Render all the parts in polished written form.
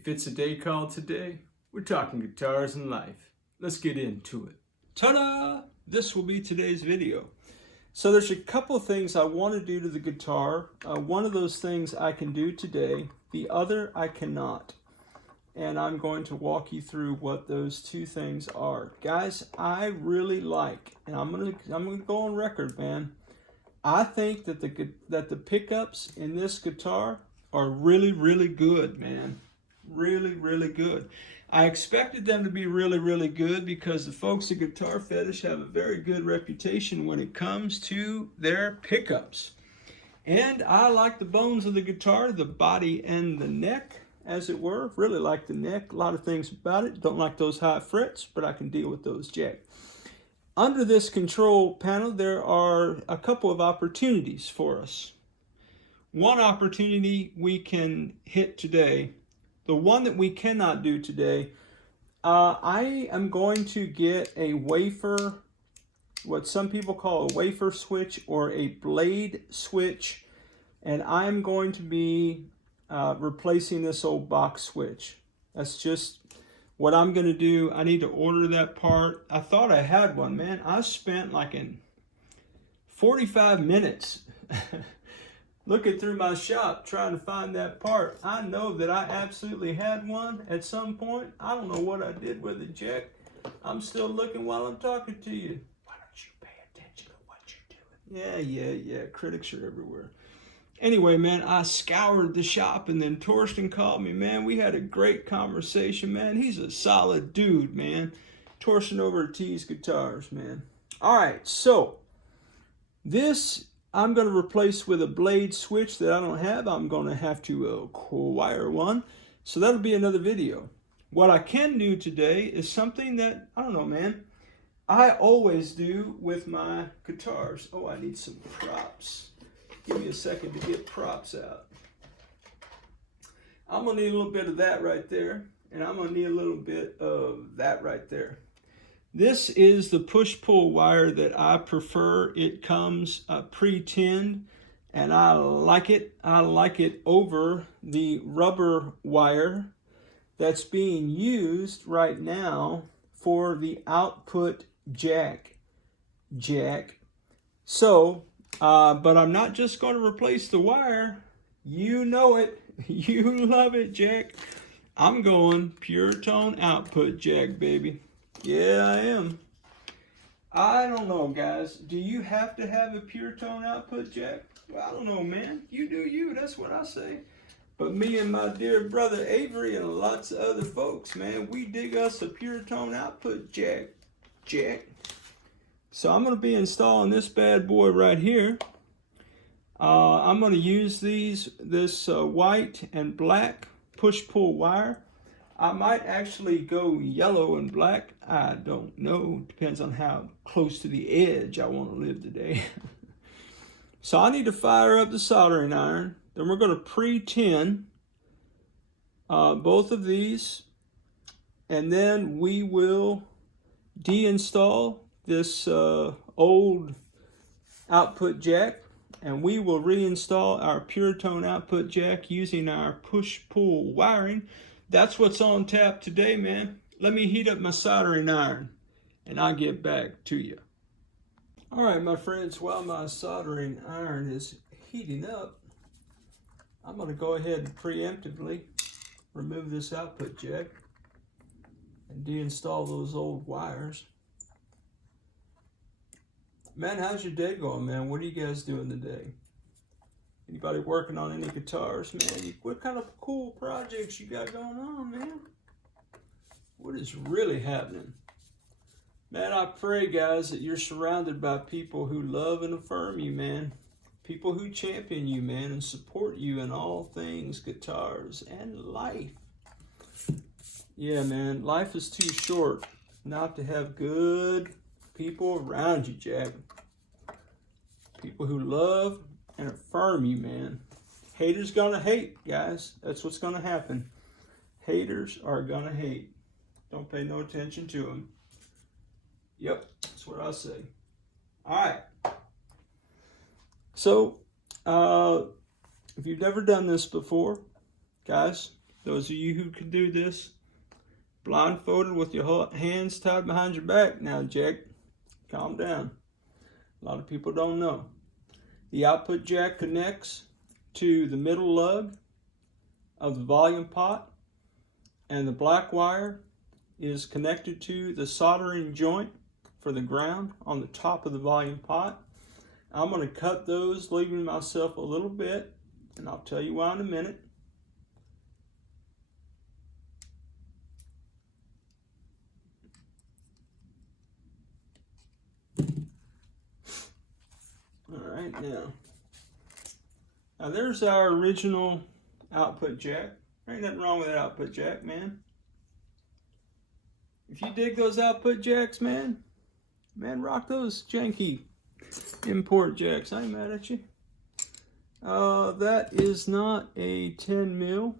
If it's a day called today, we're talking guitars and life. Let's get into it. Ta-da! This will be today's video. So there's a couple of things I want to do to the guitar. One of those things I can do today, the other I cannot. And I'm going to walk you through what those two things are. Guys, I really like, and I'm gonna go on record, man. I think that the pickups in this guitar are really, really good, man. Really, really good. I expected them to be really, really good because the folks at Guitar Fetish have a very good reputation when it comes to their pickups. And I like the bones of the guitar, the body and the neck, as it were. Really like the neck. A lot of things about it. Don't like those high frets, but I can deal with those jack. Under this control panel, there are a couple of opportunities for us. One opportunity we can hit today. The one that we cannot do today, I am going to get a wafer, what some people call a wafer switch or a blade switch, and I'm going to be replacing this old box switch. That's just what I'm going to do. I need to order that part. I thought I had one, man. I spent like 45 minutes looking through my shop trying to find that part. I know that I absolutely had one at some point. I don't know what I did with it, Jack. I'm still looking while I'm talking to you. Why don't you pay attention to what you're doing? Yeah. Critics are everywhere. Anyway, man, I scoured the shop, and then Torsten called me, man. We had a great conversation, man. He's a solid dude, man. Torsten over at Tease Guitars, man. All right, so this I'm going to replace with a blade switch that I don't have. I'm going to have to acquire one. So that'll be another video. What I can do today is something that, I don't know, man, I always do with my guitars. Oh, I need some props. Give me a second to get props out. I'm going to need a little bit of that right there. And I'm going to need a little bit of that right there. This is the push-pull wire that I prefer. It comes pre-tinned, and I like it. I like it over the rubber wire that's being used right now for the output jack. So, but I'm not just going to replace the wire. You know it. You love it, Jack. I'm going pure tone output jack, baby. Yeah, I am. I don't know, guys. Do you have to have a pure tone output jack? Well, I don't know, man. You do you. That's what I say. But me and my dear brother Avery and lots of other folks, man, we dig us a pure tone output jack. So I'm going to be installing this bad boy right here. I'm going to use this white and black push-pull wire. I might actually go yellow and black. I don't know. Depends on how close to the edge I want to live today. So I need to fire up the soldering iron. Then we're going to pre-tin both of these. And then we will deinstall this old output jack. And we will reinstall our pure tone output jack using our push-pull wiring. That's what's on tap today, man. Let me heat up my soldering iron, and I'll get back to you. All right, my friends, while my soldering iron is heating up, I'm going to go ahead and preemptively remove this output jack and deinstall those old wires. Man, how's your day going, man? What are you guys doing today? Anybody working on any guitars, man? What kind of cool projects you got going on, man? What is really happening? Man, I pray, guys, that you're surrounded by people who love and affirm you, man. People who champion you, man, and support you in all things guitars and life. Yeah, man, life is too short not to have good people around you, Jack. People who love and affirm you, man. Haters gonna hate, guys. That's what's gonna happen. Haters are gonna hate. Don't pay no attention to them. Yep, that's what I say. All right. So, if you've never done this before, guys, those of you who can do this, blindfolded with your hands tied behind your back. Now, Jack, calm down. A lot of people don't know. The output jack connects to the middle lug of the volume pot, and the black wire is connected to the soldering joint for the ground on the top of the volume pot. I'm going to cut those, leaving myself a little bit, and I'll tell you why in a minute. All right, now there's our original output jack. There ain't nothing wrong with that output jack, man. If you dig those output jacks, man, rock those janky import jacks. I ain't mad at you. That is not a 10 mil.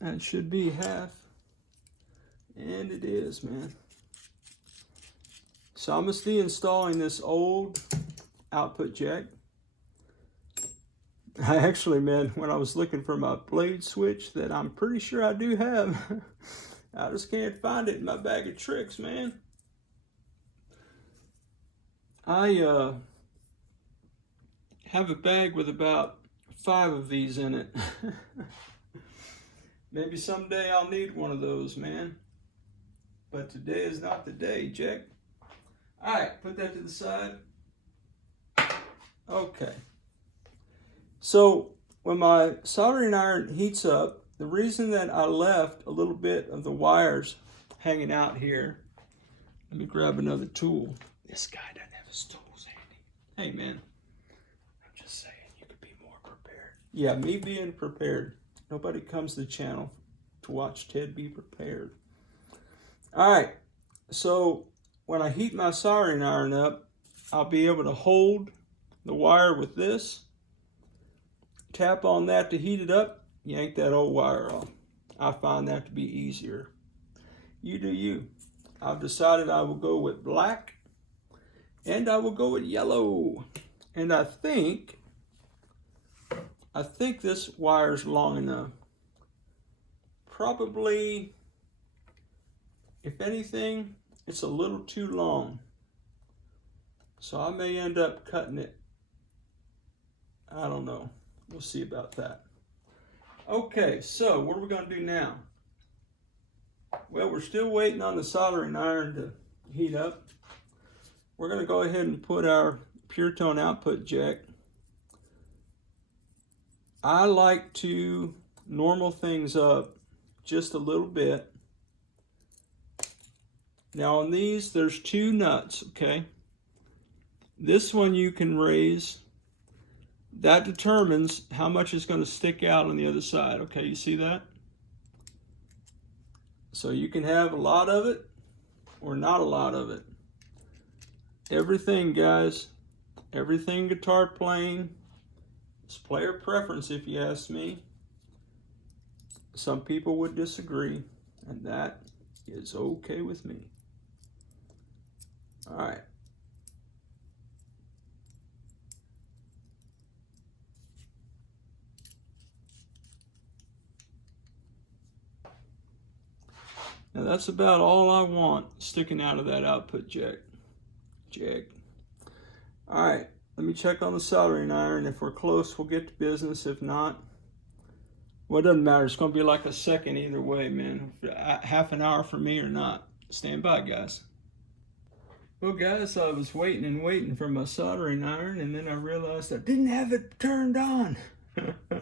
That should be half. And it is, man. So I'm just de-installing this old output jack. I actually, man, when I was looking for my blade switch that I'm pretty sure I do have, I just can't find it in my bag of tricks, man. I have a bag with about 5 of these in it. Maybe someday I'll need one of those, man. But today is not the day, Jack. All right, put that to the side. Okay. So when my soldering iron heats up, the reason that I left a little bit of the wires hanging out here, let me grab another tool. This guy doesn't have his tools handy. Hey, man, I'm just saying you could be more prepared. Yeah, me being prepared. Nobody comes to the channel to watch Ted be prepared. All right, so when I heat my soldering iron up, I'll be able to hold the wire with this, tap on that to heat it up, yank that old wire off. I find that to be easier. You do you. I've decided I will go with black, and I will go with yellow. And I think this wire's long enough. Probably, if anything, it's a little too long. So I may end up cutting it. I don't know. We'll see about that. Okay, so what are we going to do now? Well, we're still waiting on the soldering iron to heat up. We're going to go ahead and put our pure tone output jack. I like to normal things up just a little bit. Now on these, there's 2 nuts, okay? This one you can raise. That determines how much is going to stick out on the other side, okay? You see that? So you can have a lot of it or not a lot of it. Everything, guys, everything guitar playing is player preference, if you ask me. Some people would disagree, and that is okay with me. All right. Now that's about all I want sticking out of that output jack. All right, let me check on the soldering iron. If we're close, we'll get to business. If not, well, it doesn't matter. It's going to be like a second either way, man. Half an hour for me or not. Stand by, guys. Well, guys, I was waiting and waiting for my soldering iron, and then I realized I didn't have it turned on. All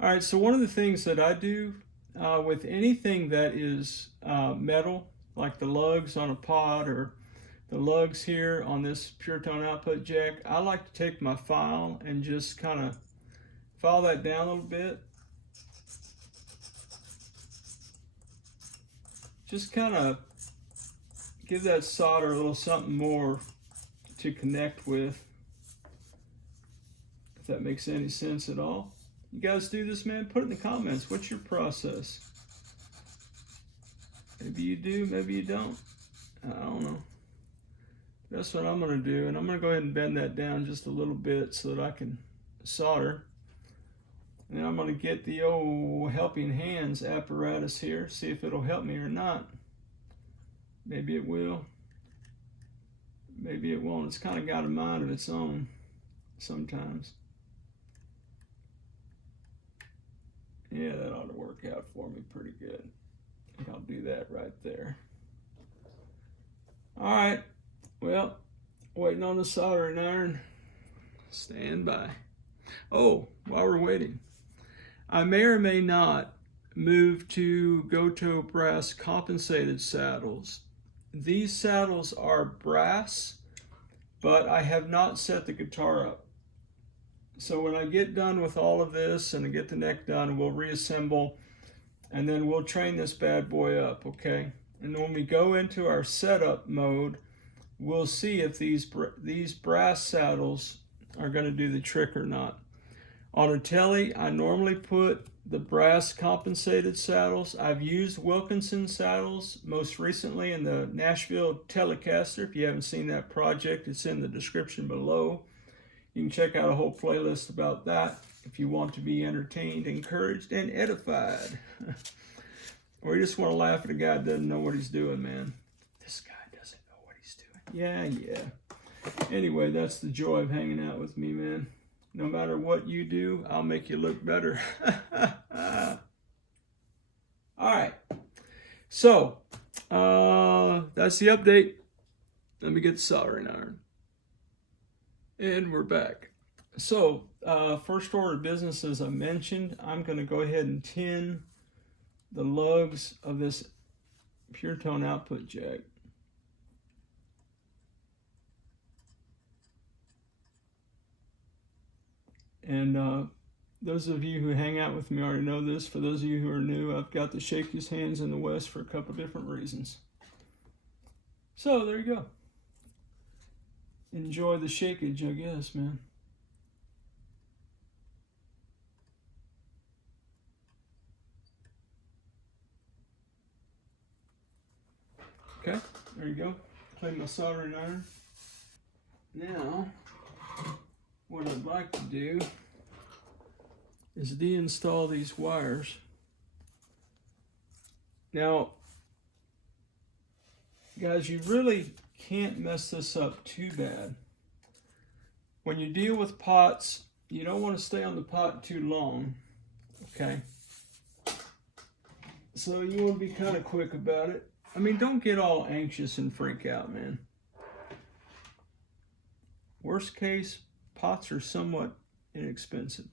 right, so one of the things that I do with anything that is metal, like the lugs on a pod or the lugs here on this pure tone output jack, I like to take my file and just kind of file that down a little bit. Just kind of give that solder a little something more to connect with, if that makes any sense at all. You guys do this, man? Put it in the comments. What's your process? Maybe you do, maybe you don't. I don't know. That's what I'm going to do, and I'm going to go ahead and bend that down just a little bit so that I can solder. And then I'm going to get the old helping hands apparatus here, see if it'll help me or not. Maybe it will. Maybe it won't. It's kind of got a mind of its own sometimes. Yeah, that ought to work out for me pretty good. I think I'll do that right there. All right. Well, waiting on the soldering iron. Stand by. Oh, while we're waiting, I may or may not move to Goto brass compensated saddles. These saddles are brass, but I have not set the guitar up. So when I get done with all of this and I get the neck done, we'll reassemble and then we'll train this bad boy up, okay? And when we go into our setup mode, we'll see if these brass saddles are going to do the trick or not. On a Tele, I normally put the brass compensated saddles. I've used Wilkinson saddles most recently in the Nashville Telecaster. If you haven't seen that project, it's in the description below. You can check out a whole playlist about that if you want to be entertained, encouraged, and edified. Or you just want to laugh at a guy that doesn't know what he's doing, man. This guy doesn't know what he's doing. Yeah. Anyway, that's the joy of hanging out with me, man. No matter what you do, I'll make you look better. All right. So, that's the update. Let me get the soldering iron. And we're back. So, first order of business, as I mentioned, I'm going to go ahead and tin the lugs of this pure tone output jack. And those of you who hang out with me already know this. For those of you who are new, I've got the shake his hands in the West for a couple different reasons. So there you go. Enjoy the shakeage, I guess, man. Okay, there you go. Clean my soldering iron. Now, what I'd like to do is deinstall these wires. Now, guys, you really can't mess this up too bad. When you deal with pots, you don't want to stay on the pot too long, okay? So you want to be kind of quick about it. I mean, don't get all anxious and freak out, man. Worst case, pots are somewhat inexpensive.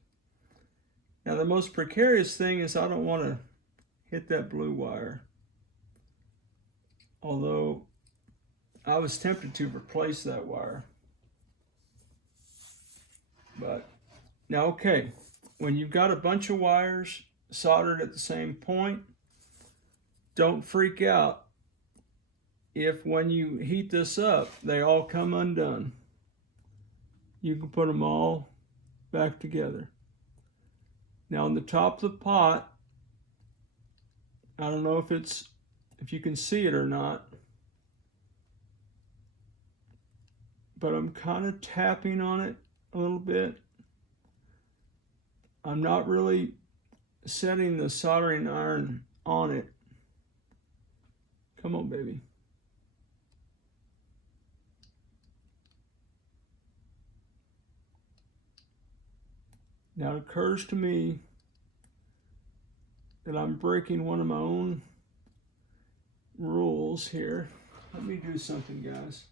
Now, the most precarious thing is I don't want to hit that blue wire. Although, I was tempted to replace that wire. But, now, okay, when you've got a bunch of wires soldered at the same point, don't freak out if when you heat this up, they all come undone. You can put them all back together. Now on the top of the pot, I don't know if you can see it or not, but I'm kind of tapping on it a little bit. I'm not really setting the soldering iron on it. Come on, baby. Now it occurs to me that I'm breaking one of my own rules here. Let me do something, guys.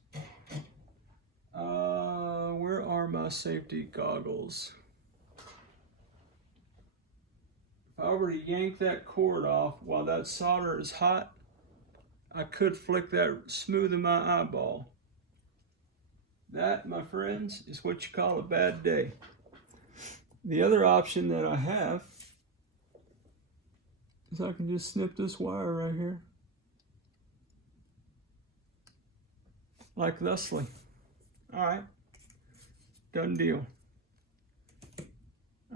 Where are my safety goggles? If I were to yank that cord off while that solder is hot, I could flick that smooth in my eyeball. That, my friends, is what you call a bad day. The other option that I have is I can just snip this wire right here. Like thusly. All right, done deal.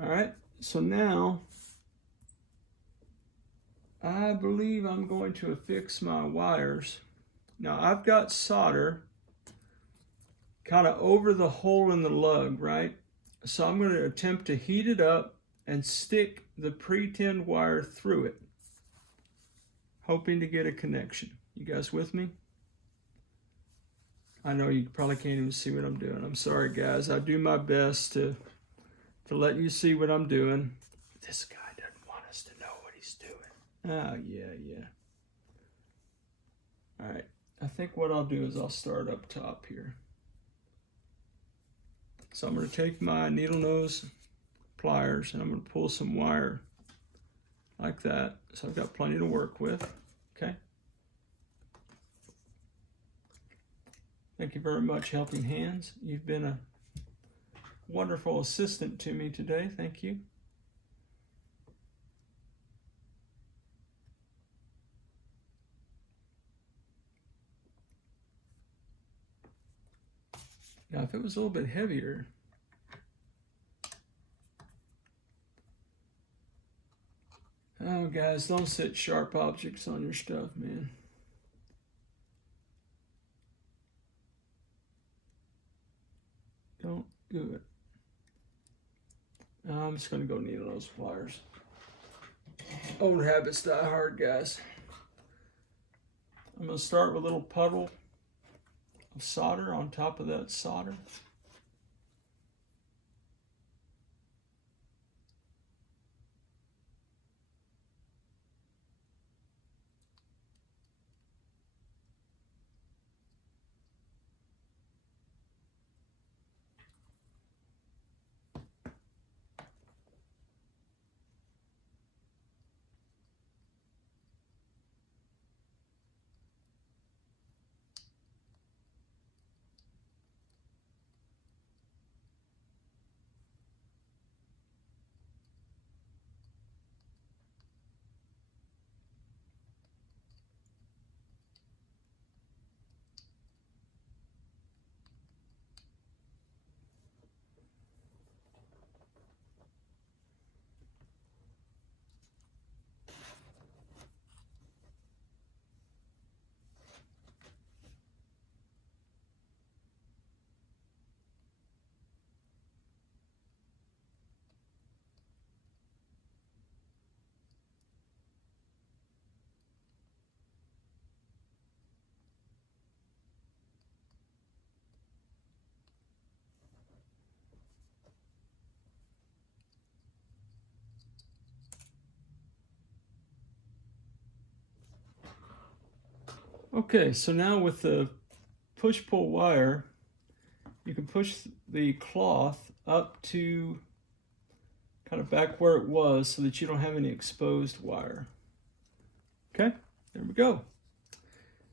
All right, so now I believe I'm going to affix my wires. Now I've got solder kind of over the hole in the lug, right? So I'm going to attempt to heat it up and stick the pre-tinned wire through it, hoping to get a connection. You guys with me? I know you probably can't even see what I'm doing. I'm sorry, guys. I do my best to let you see what I'm doing. This guy doesn't want us to know what he's doing. Oh, yeah. All right. I think what I'll do is I'll start up top here. So I'm going to take my needle nose pliers and I'm going to pull some wire like that. So I've got plenty to work with. Okay. Thank you very much, Helping Hands. You've been a wonderful assistant to me today. Thank you. Now, if it was a little bit heavier, oh, guys, don't set sharp objects on your stuff, man. Don't do it. I'm just going to go needle nose pliers. Old habits die hard, guys. I'm going to start with a little puddle of solder on top of that solder. Okay, so now with the push-pull wire, you can push the cloth up to kind of back where it was so that you don't have any exposed wire. Okay, there we go.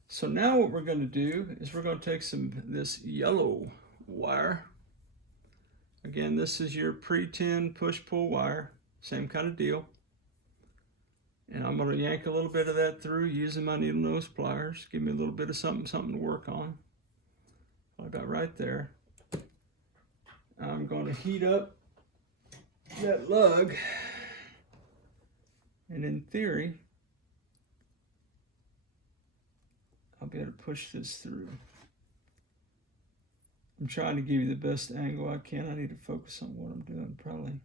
So now what we're going to do is we're going to take this yellow wire. Again, this is your pre-tinned push-pull wire, same kind of deal. And I'm going to yank a little bit of that through using my needle nose pliers. Give me a little bit of something to work on. I got right there. I'm going to heat up that lug. And in theory, I'll be able to push this through. I'm trying to give you the best angle I can. I need to focus on what I'm doing, probably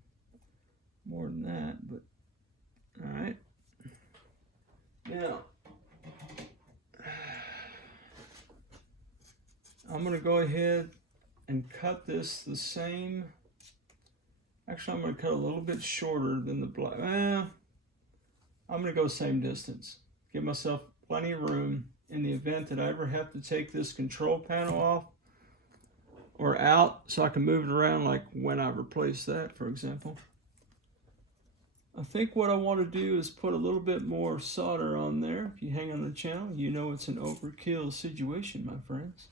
more than that, but all right. Now, I'm going to go ahead and cut this the same. Actually, I'm going to cut a little bit shorter than the black. I'm going to go same distance. Give myself plenty of room in the event that I ever have to take this control panel off or out so I can move it around, like when I replace that, for example. I think what I want to do is put a little bit more solder on there. If you hang on the channel, you know it's an overkill situation, my friends.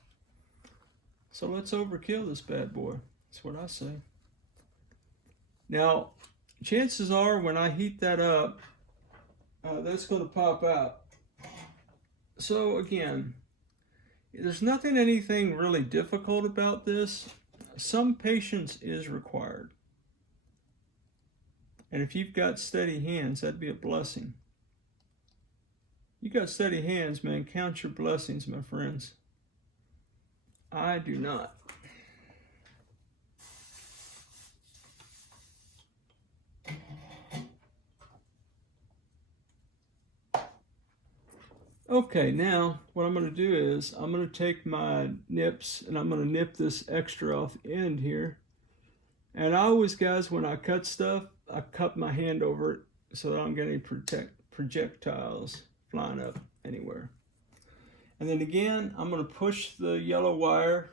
So let's overkill this bad boy. That's what I say. Now, chances are when I heat that up, that's going to pop out. So again, there's anything really difficult about this. Some patience is required. And if you've got steady hands, that'd be a blessing. You got steady hands, man. Count your blessings, my friends. I do not. Okay, now what I'm going to do is I'm going to take my nips and I'm going to nip this extra off the end here. And I always, guys, when I cut stuff, I cup my hand over it so that I don't get any projectiles flying up anywhere. And then again, I'm going to push the yellow wire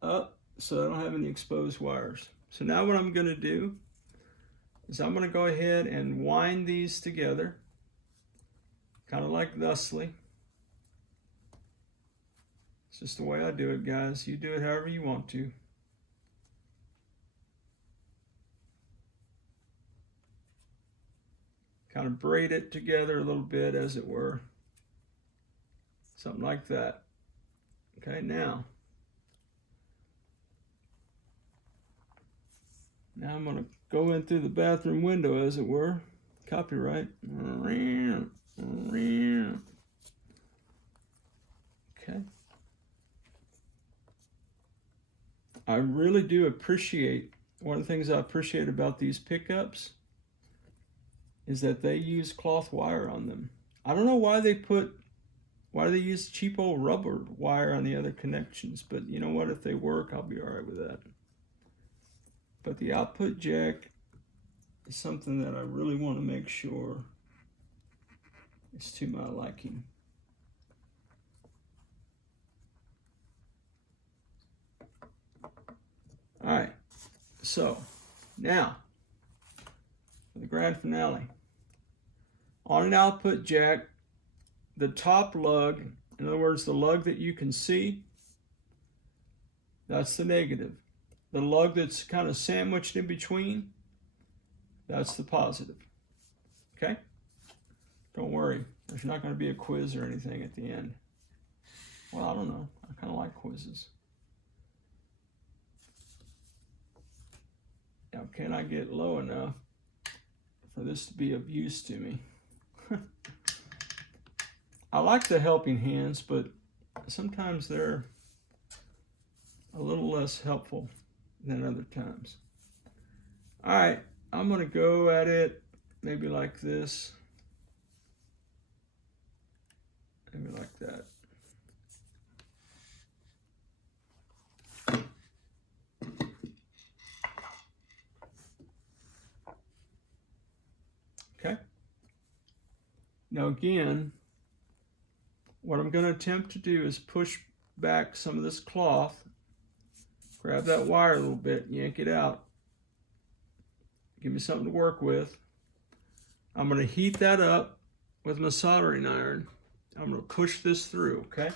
up so I don't have any exposed wires. So now what I'm going to do is I'm going to go ahead and wind these together, kind of like thusly. It's just the way I do it, guys. You do it however you want to. Kind of braid it together a little bit, as it were. Something like that. Okay, now I'm going to go in through the bathroom window, as it were. Copyright. Okay. I really do appreciate, one of the things I appreciate about these pickups is that they use cloth wire on them. I don't know why they use cheap old rubber wire on the other connections, but you know what? If they work, I'll be all right with that. But the output jack is something that I really want to make sure is to my liking. All right, so now for the grand finale. On an output jack, the top lug, in other words, the lug that you can see, that's the negative. The lug that's kind of sandwiched in between, that's the positive. Okay? Don't worry, there's not going to be a quiz or anything at the end. Well, I don't know. I kind of like quizzes. Now, can I get low enough for this to be of use to me? I like the helping hands, but sometimes they're a little less helpful than other times. All right, I'm going to go at it maybe like this, maybe like that. Okay. Now again, what I'm going to attempt to do is push back some of this cloth, grab that wire a little bit, yank it out, give me something to work with. I'm going to heat that up with my soldering iron. I'm going to push this through, okay?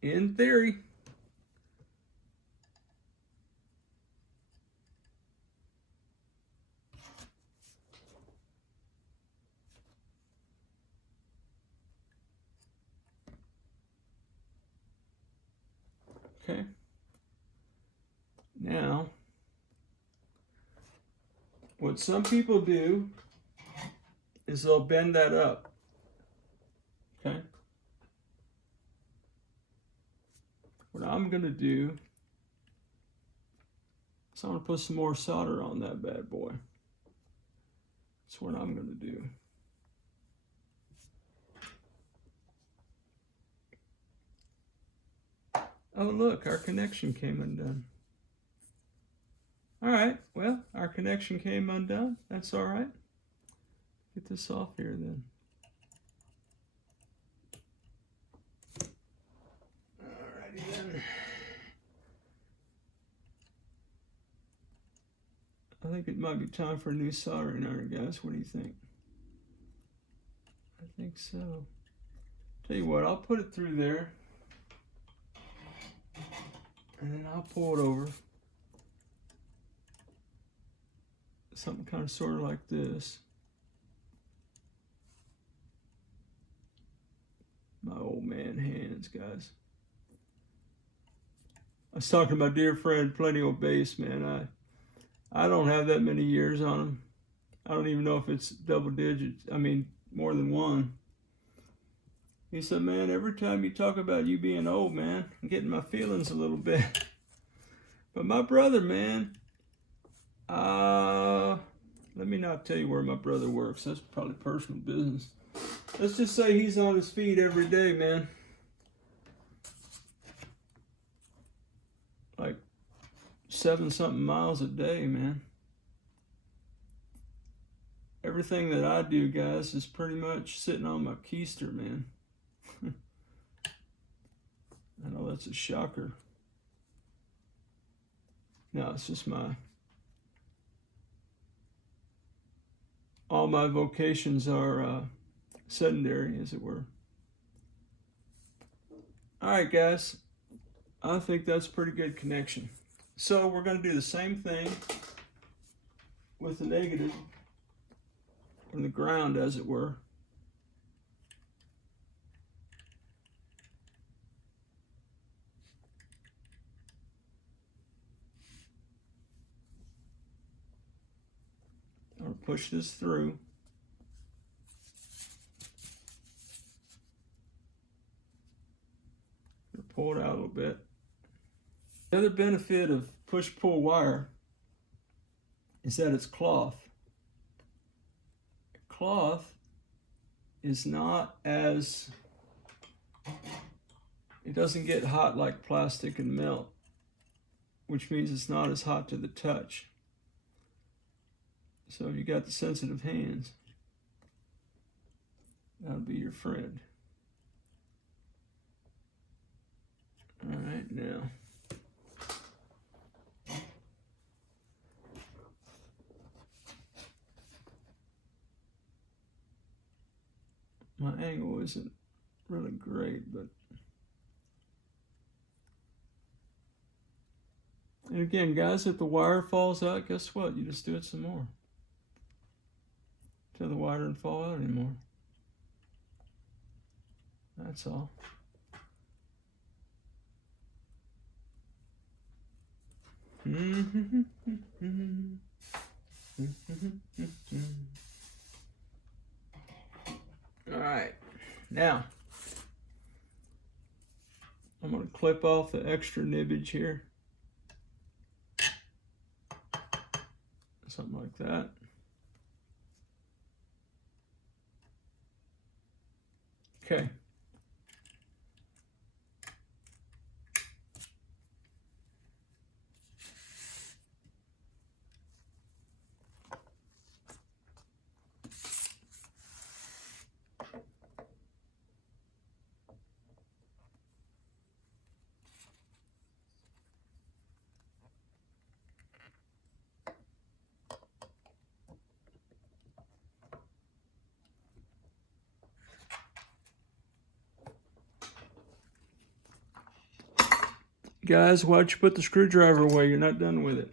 In theory. Okay. Now, what some people do is they'll bend that up. Okay. What I'm going to do is I'm going to put some more solder on that bad boy. That's what I'm going to do. Oh, look, our connection came undone. All right, well, our connection came undone. That's all right. Get this off here then. All righty then. I think it might be time for a new soldering iron, guys. What do you think? I think so. Tell you what, I'll put it through there. And then I'll pull it over. Something kind of sort of like this. My old man hands, guys. I was talking to my dear friend, Plenty Old Bass, man. I don't have that many years on him. I don't even know if it's double digits. I mean, more than one. He said, man, every time you talk about you being old, man, I'm getting my feelings a little bit. But my brother, man, let me not tell you where my brother works. That's probably personal business. let's just say he's on his feet every day, man. Like 7-something miles a day, man. Everything that I do, guys, is pretty much sitting on my keister, man. I know that's a shocker. No, it's just all my vocations are sedentary, as it were. All right, guys. I think that's a pretty good connection. So we're going to do the same thing with the negative from the ground, as it were. I'll push this through. Pull it out a little bit. The other benefit of push-pull wire is that it's cloth. Cloth is not as, it doesn't get hot like plastic and melt, which means it's not as hot to the touch. So if you got the sensitive hands, that'll be your friend. All right, now. My angle isn't really great, but. And again, guys, if the wire falls out, guess what? You just do it some more. Till the wire doesn't fall out anymore. That's all. All right, now I'm going to clip off the extra nibbage here. Something like that. Okay. Guys, why'd you put the screwdriver away? You're not done with it.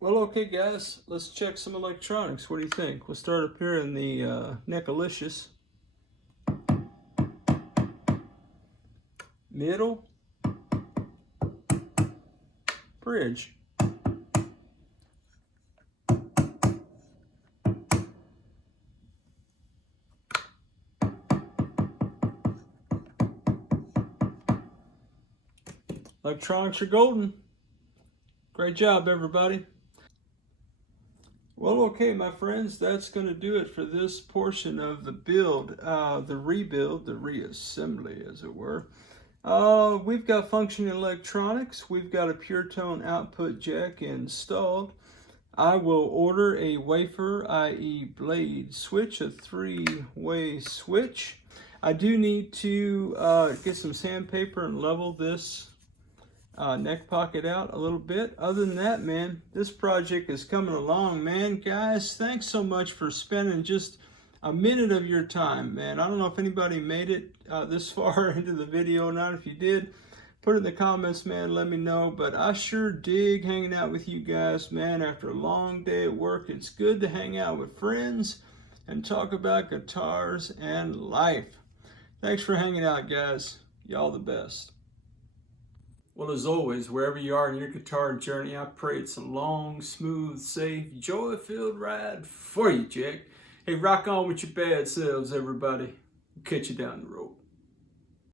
Well, okay, guys, let's check some electronics. What do you think? We'll start up here in the Neckalicious. Middle. Bridge. Electronics are golden. Great job, everybody. Well, okay, my friends, that's going to do it for this portion of the build, the rebuild, the reassembly, as it were. We've got functioning electronics. We've got a pure tone output jack installed. I will order a wafer, i.e. blade switch, a 3-way switch. I do need to get some sandpaper and level this neck pocket out a little bit. Other than that, man, this project is coming along, man. Guys, thanks so much for spending just a minute of your time, man. I don't know if anybody made it this far into the video or not. If you did, put it in the comments, man. Let me know. But I sure dig hanging out with you guys, man. After a long day at work, it's good to hang out with friends and talk about guitars and life. Thanks for hanging out, guys. Y'all the best. Well, as always, wherever you are in your guitar journey, I pray it's a long, smooth, safe, joy-filled ride for you, Jack. Hey, rock on with your bad selves, everybody. Catch you down the road.